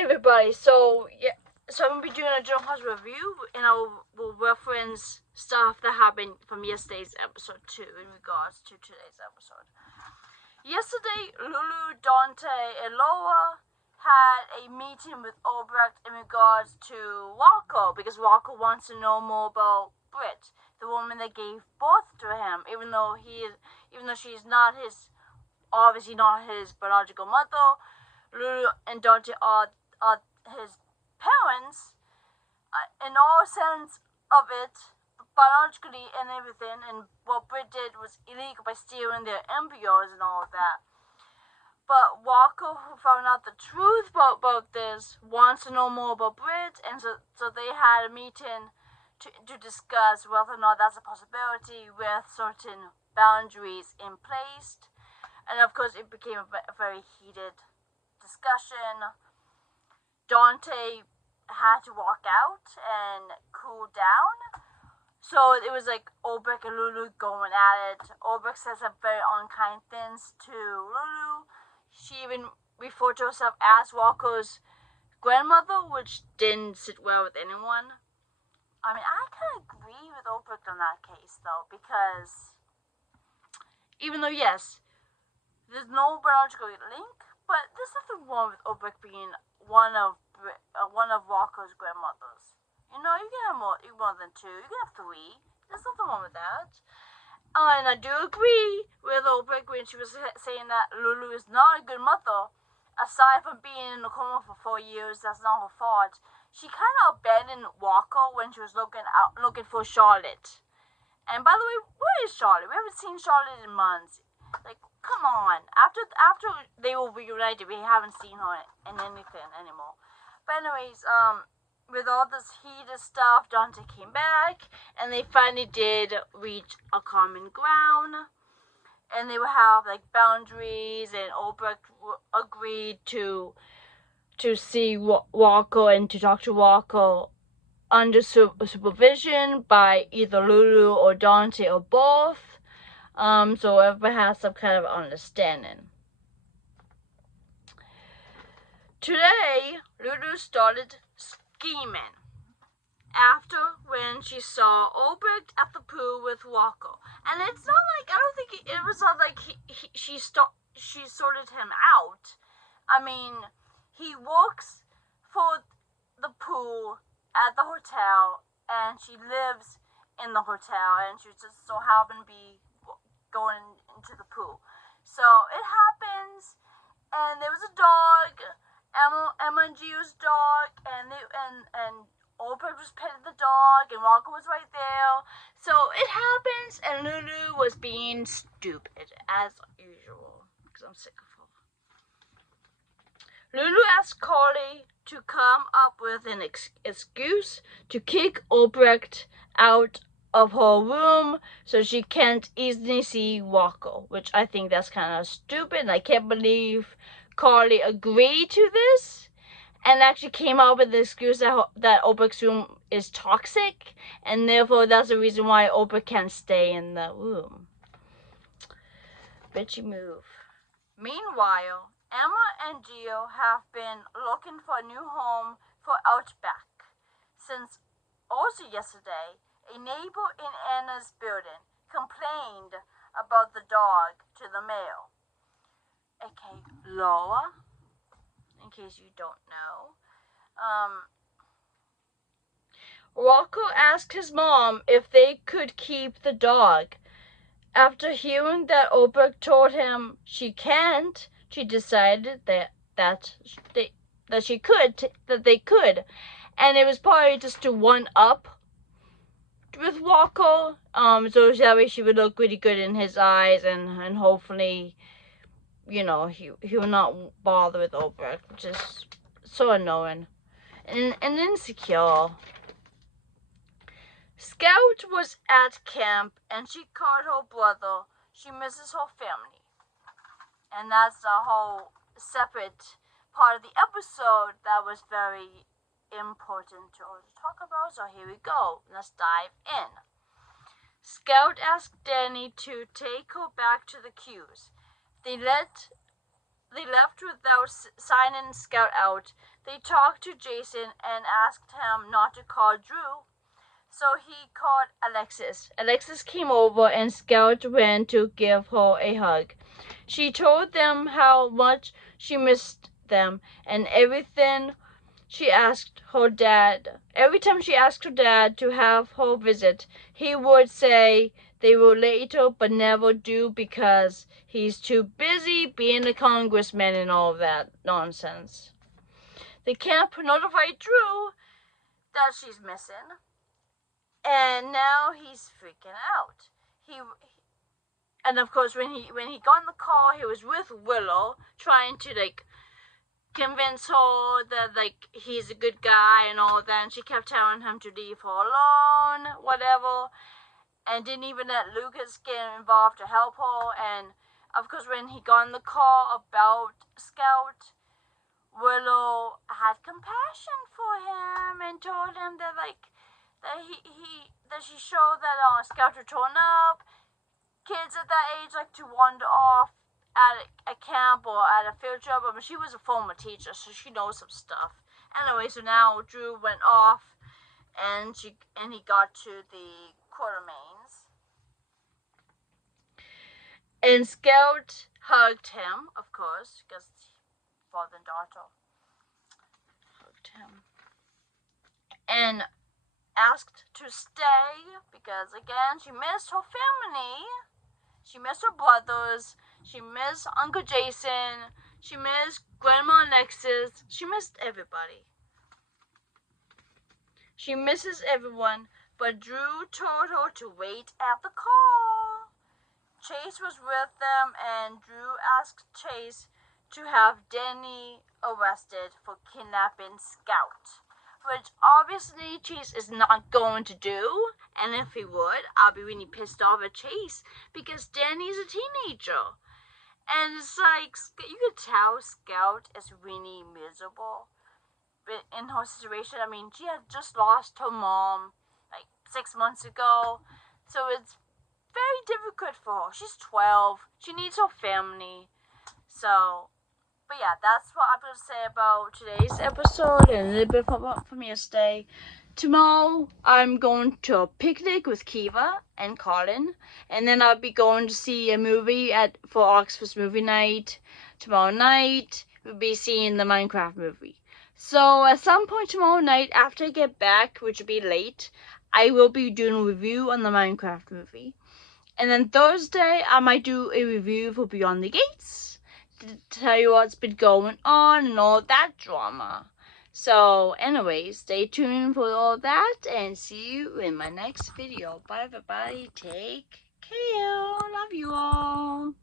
Hi everybody, so I'm gonna be doing a General House review, and we'll reference stuff that happened from yesterday's episode too, in regards to today's episode. Yesterday, Lulu, Dante, and Loa had a meeting with Albrecht in regards to Walko, because Walko wants to know more about Britt, the woman that gave birth to him, even though she's not obviously not his biological mother. Lulu and Dante are his parents, in all sense of it, biologically and everything. And what Britt did was illegal by stealing their embryos and all of that. But Walker, who found out the truth about this, wants to know more about Britt, and so they had a meeting to discuss whether or not that's a possibility with certain boundaries in place. And of course, it became a very heated discussion. Dante had to walk out and cool down. So it was like Albrecht and Lulu going at it. Albrecht says some very unkind things to Lulu. She even referred to herself as Walker's grandmother, which didn't sit well with anyone. I mean, I kind of agree with Albrecht on that case, though, because even though, yes, there's no biological link, but there's nothing wrong with Albrecht being one of Walker's grandmothers. You know, you can have more than two. You can have three. There's nothing wrong with that. And I do agree with Albrecht when she was saying that Lulu is not a good mother. Aside from being in the coma for 4 years, that's not her fault. She kind of abandoned Walker when she was looking for Charlotte. And by the way, where is Charlotte? We haven't seen Charlotte in months. Like, come on. After they were reunited, we haven't seen her in anything anymore. But anyways, with all this heated stuff, Dante came back, and they finally did reach a common ground. And they would have like boundaries, and Albrecht agreed to see Walker and to talk to Walker under supervision by either Lulu or Dante or both. So everybody has some kind of understanding. Today, Lulu started scheming after when she saw Albrecht at the pool with Walker. And it's not like, I don't think it was not like she sorted him out. I mean, he works for the pool at the hotel, and she lives in the hotel, and she just so happened to be going into the pool. So it happens, and there was a dog, Emma and Gio's dog, and Albrecht was petting the dog, and Walker was right there. So it happens, and Lulu was being stupid as usual, because I'm sick of her. Lulu asked Carly to come up with an excuse to kick Albrecht out of her room so she can't easily see Walker, which I think that's kind of stupid, and I can't believe Carly agreed to this and actually came up with the excuse that Albrecht's room is toxic, and therefore that's the reason why Albrecht can't stay in the room. Bitchy move. Meanwhile, Emma and Gio have been looking for a new home for Outback since also yesterday a neighbor in Anna's building complained about the dog to the mail. Okay, Loa, in case you don't know. Walker asked his mom if they could keep the dog. After hearing that Albrecht told him she can't, she decided that they could, and it was probably just to one up with Walker, so that way she would look really good in his eyes, and hopefully, you know, he will not bother with Albrecht, which is so annoying and insecure. Scout was at camp, and she called her brother. She misses her family. And that's a whole separate part of the episode that was very important to talk about. So here we go. Let's dive in. Scout asked Danny to take her back to the queues. They let left without signing Scout out. They talked to Jason and asked him not to call Drew. So he called Alexis. Alexis came over and Scout went to give her a hug. She told them how much she missed them and everything she asked her dad. Every time she asked her dad to have her visit, he would say they will later but never do because he's too busy being a congressman and all that nonsense. The camp notified Drew that she's missing, and now he's freaking out. And of course when he got in the car, he was with Willow trying to convince her that he's a good guy and all that, and she kept telling him to leave her alone, whatever, and didn't even let Lucas get involved to help her. And of course when he got in the car about Scout, Willow had compassion for him and told him that that she showed that Scout would turn up. Kids at that age like to wander off at a camp or at a field trip. I mean, she was a former teacher, so she knows some stuff. Anyway, so now Drew went off, and he got to the Quartermains, and Scout hugged him, of course, because father and daughter hugged him, and asked to stay because again she missed her family. She missed her brothers. She missed Uncle Jason. She missed Grandma Alexis. She missed everybody. She misses everyone, but Drew told her to wait at the car. Chase was with them, and Drew asked Chase to have Danny arrested for kidnapping Scout, which obviously Chase is not going to do. And if he would, I'll be really pissed off at Chase because Danny's a teenager. And it's like, you could tell Scout is really miserable in her situation. I mean, she had just lost her mom 6 months ago. So it's very difficult for her. She's 12. She needs her family. So, but yeah, that's what I'm going to say about today's episode and a little bit from yesterday. Tomorrow, I'm going to a picnic with Kiva and Colin, and then I'll be going to see a movie for Oxford's movie night. Tomorrow night, we'll be seeing the Minecraft movie. So at some point tomorrow night, after I get back, which will be late, I will be doing a review on the Minecraft movie. And then Thursday, I might do a review for Beyond the Gates to tell you what's been going on and all that drama. So anyways, stay tuned for all that and see you in my next video. Bye everybody. Take care. Love you all.